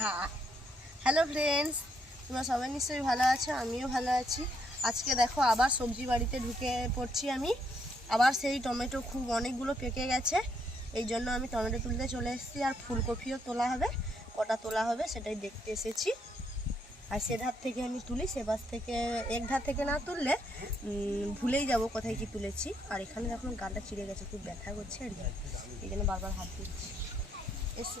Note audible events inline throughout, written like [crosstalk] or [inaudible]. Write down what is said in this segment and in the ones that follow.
হ্যাঁ। Hello friends তোমরা সবাই নিশ্চয়ই ভালো আছো? আমিও ভালো আছি। আজকে দেখো আবার সবজি বাড়িতে ঢুকে পড়ছি আমি। আবার সেই টমেটো খুব অনেকগুলো পেকে গেছে। এই জন্য আমি টমেটো তুলতে চলে এসেছি আর ফুলকপিও তোলা হবে। কটা তোলা হবে সেটাই দেখতে এসেছি। আর সে ধার থেকে আমি তুলি, সে বাস থেকে, এক ধার থেকে না তুললে ভুলেই যাব কোথায় কি তুলেছি। আর এখানে এখন গালটা চিড়ে গেছে, খুব ব্যথা করছে আর। এই জন্য বারবার হাত দিচ্ছি এসে।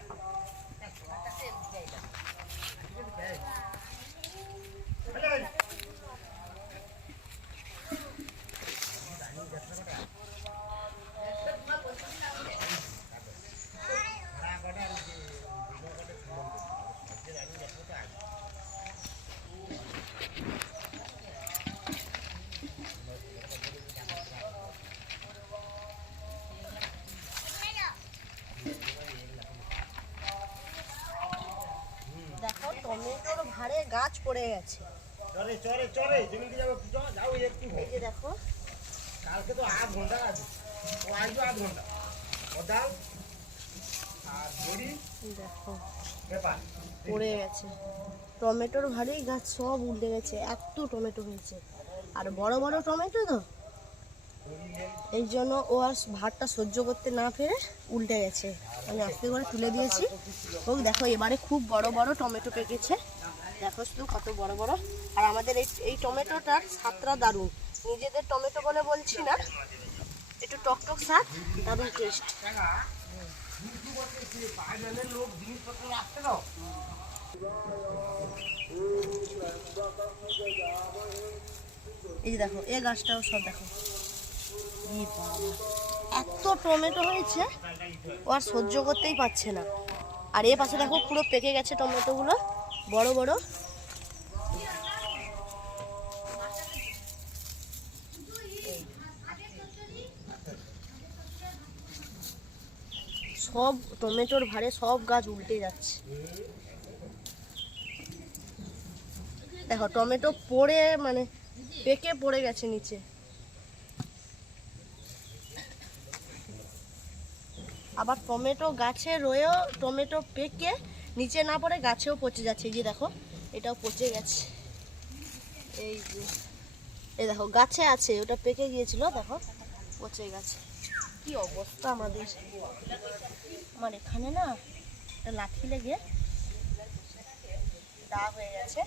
দেখো টমেটোর ভারে গাছ পড়ে গেছে। চলে চলে চলে জমিতে যাব যাও যাও একটু। এই দেখো। কালকে তো আধ ঘণ্টা আছে। ও আসবে আধ ঘণ্টা। কোদাল আর দড়ি দেখো। পেপার পড়ে গেছে। টমেটোর ভারেই গাছ সব উল্টে গেছে। এত টমেটো হয়েছে। আর বড় বড় টমেটো তো? এই জন্য ও আর ভাতটা সহ্য করতে না পেরে উল্টে গেছে। আমি আস্তে করে তুলে দিয়েছি। হোক দেখো এবারে খুব বড় বড় টমেটো পেকেছে। দেখো শুধু কত বড় বড়। আর আমাদের এই এই টমেটোটার স্বাদটা দারুণ। নিজেদের টমেটো বলে বলছি না। একটু টকটক স্বাদ, দারুণ টেস্ট এই দেখো, এই গাছটাও সব দেখো। এত টমেটো হয়েছে, ও আর সহ্য করতেই পারছে না। আর এ পাশে দেখো পুরো পেকে গেছে টমেটোগুলো। বড় বড়। সব টমেটোর ভারে সব গাছ উল্টে যাচ্ছে। দেখো, টমেটো পড়ে মানে পেকে পড়ে গেছে নিচে। আবার টমেটো গাছে রয়েও টমেটো পেকে নিচে না পড়ে গাছেও পচে যাচ্ছে, এই যে দেখো, এটাও পচে গেছে। এই যে, এই দেখো, গাছে আছে, ওটা পেকে গিয়েছিল, দেখো, পচে গেছে। কি অবস্থা আমাদের? আমার এখানে না লাঠি লেগে দা হয়ে গেছে।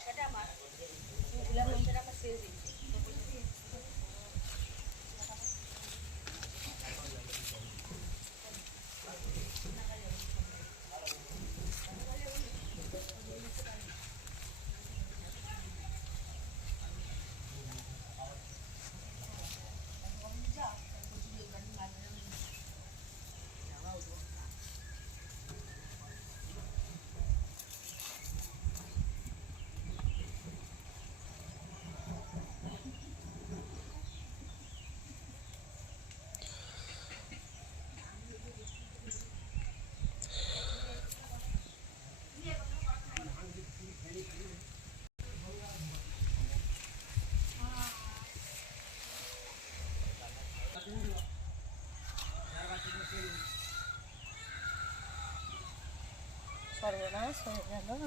সর্বনাশ হয়ে গেল।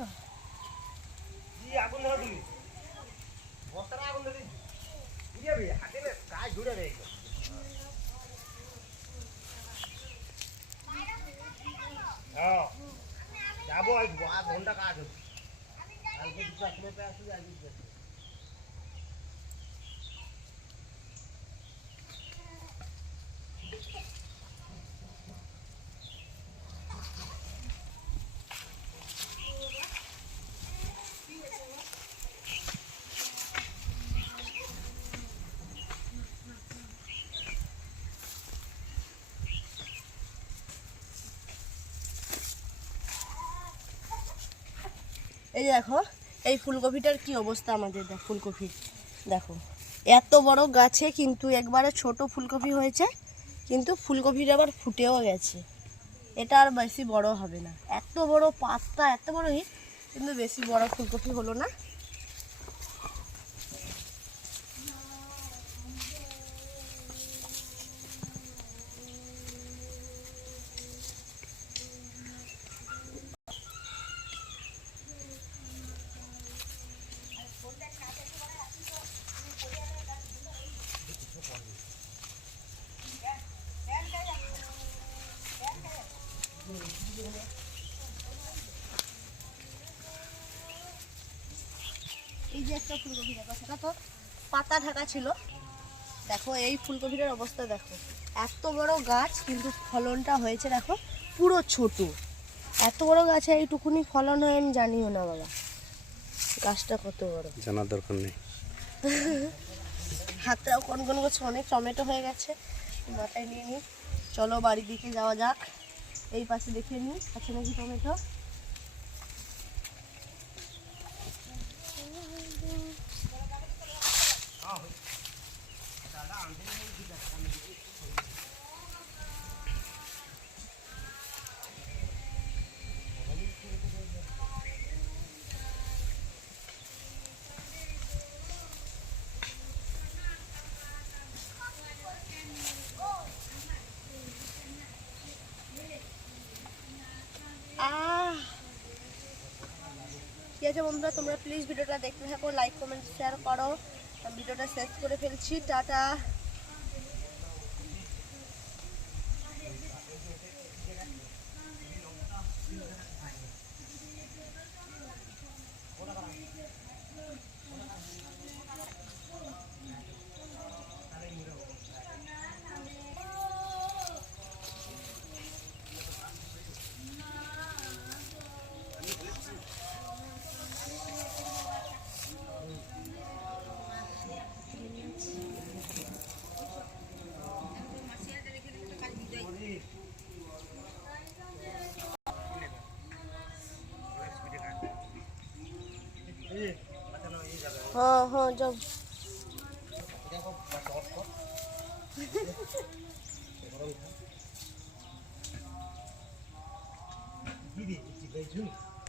আগুন ধরে তুমি? বস্তাটা আগুন ধরে হাতে গায়ে ঘুরে রে যাব আধ ঘণ্টা কাজ হচ্ছে কালকে আসলে আসলে আজকে এই দেখো, এই ফুলকপিটার কি অবস্থা আমাদের দেখ, ফুলকপির। দেখো, এত বড় গাছে কিন্তু একবারে ছোট ফুলকপি হয়েছে, কিন্তু ফুলকপিটা আবার ফুটেও গেছে। এটা আর বেশি বড় হবে না। এত বড় পাতা, এত বড় কিন্তু বেশি বড় ফুলকপি হলো না। যে একটা ফুলকপি দেখো সেটা তো পাতা ঢাকা ছিল। দেখো এই ফুলকপিটার অবস্থা দেখো। এত বড় গাছ কিন্তু ফলনটা হয়েছে দেখো পুরো ছোট। এত বড় গাছে এইটুকুনি ফলন হয় আমি জানিও না বাবা। গাছটা কত বড়। জানার দরকার নেই। [laughs] হাতটাও কোন কোন করছে অনেক টমেটো হয়ে গেছে। মাথায় নিয়ে নিই চলো বাড়ির দিকে যাওয়া যাক। এই পাশে দেখে নিই আছে নাকি টমেটো? ঠিক আছে বন্ধুরা তোমরা প্লিজ ভিডিওটা দেখতে থাকো লাইক কমেন্ট শেয়ার করো আমি ভিডিওটা শেষ করে ফেলছি টাটা। হ্যাঁ হ্যাঁ যাও। দিদি